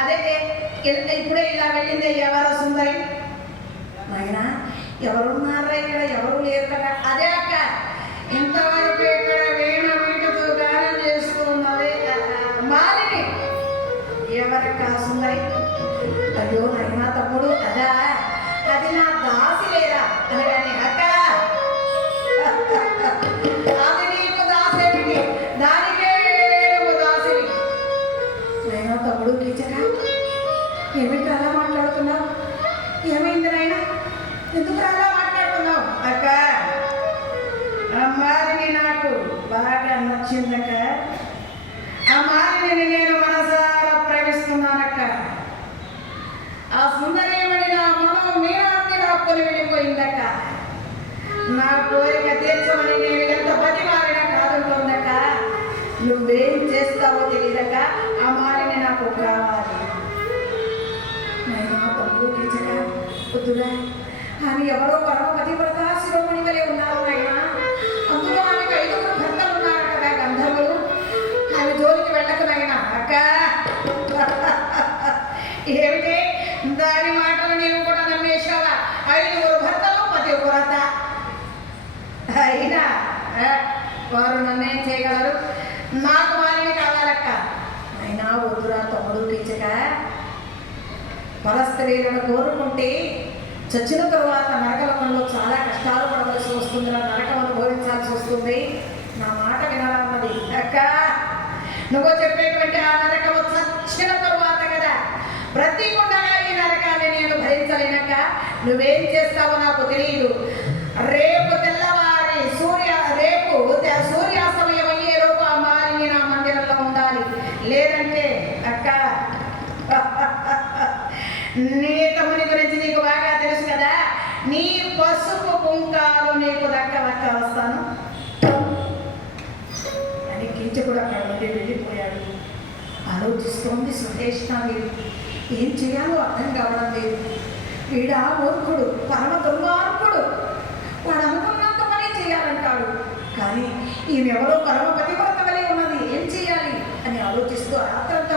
అదే ఇప్పుడే ఇలా వెళ్ళింది ఎవరు సుందరి నాయనా ఎవరున్నారా ఇక్కడ ఎవరు లేరు కదా అదే అక్క ఇంతవరకు ఇక్కడ వీణ వీటితో గానం చేస్తున్నది మాలిని ఎవరక్క సుందరి అయ్యో నాయనా తమ్ముడు అదా అది నా దాసి లేదా అనగానే అక్క అది నీకు దాసేమిటి దానికే నువ్వు దాసివి నాయనా తమ్ముడు టీచరా ఏమిటి అలా మాట్లాడుతున్నావు ఏమైంది నాయనా ఎందుకు అలా మాట్లాడుతున్నావు అక్క ఆ మాలిని నాకు బాగా నచ్చిందక్క ఆ మాలిని నేను మనసారా ప్రేమిస్తున్నానక్క ఆ సుందరేమణి నా మనం మీరాన్ని నాకొని వెళ్ళిపోయిందక్క నా కోరిక తీర్చమని నేను ఎంత బతిమాలినా కాదుంటుందక్క నువ్వేం చేస్తావో తెలియదక్క ఆ మాలిని నాకు కావాలి నేను తమ్ముడు టీచరా వద్దురా ఆమె ఎవరో పరమపతి వ్రత శిరోమణి వలె ఉన్నారు నాయన అందులో ఆమెకు 5 భర్తలు ఉన్నారు కదా గంధర్వులు ఆమె జోలికి వెళ్ళకు నాయన అక్క ఏమిటి దాని మాటలు నీవు కూడా నమ్మేశావా 5 భర్తలు పతి వ్రత అయినా వారు నన్నేం చేయగలరు నాకు మాలిని కావాలక్క అయినా వద్దురా తమ్ముడు టీచగా పరస్త్రీలను కోరుకుంటే చచ్చిన తరువాత నరకలోకంలో చాలా కష్టాలు పడవలసి వస్తుంది నరకం అనుభవించాల్సి వస్తుంది నా మాట వినాలన్నది అక్క నువ్వు చెప్పేటువంటి ఆ నరకము చచ్చిన తరువాత కదా బ్రతికుండగా ఈ నరకాన్ని నేను భరించలేనక్క నువ్వేం చేస్తావో నాకు తెలియదు రేపు తెల్లవారి సూర్యాస్తమయం అయ్యేలోపు ఆ మాలిని నా మందిరంలో ఉండాలి లేదంటే అక్క నీ తమ్ముని గురించి నీకు బాగా తెలుసు కదా నీ పసుపు కుంకాలు నీకు దక్క వస్తాను అని కించి కూడా అక్కడ నుండి వెళ్ళిపోయాడు ఆలోచిస్తోంది సుధేష్ణావి ఏం చేయాలో అర్థం కావడం లేదు వీడా మూర్ఖుడు పరమ దుర్మార్గుడు వాడు అనుకున్నంత పని చేయాలంటాడు కానీ ఈమెవరో పరమ పతివ్రత వలె ఉన్నది ఏం చేయాలి అని ఆలోచిస్తూ రాత్రంతా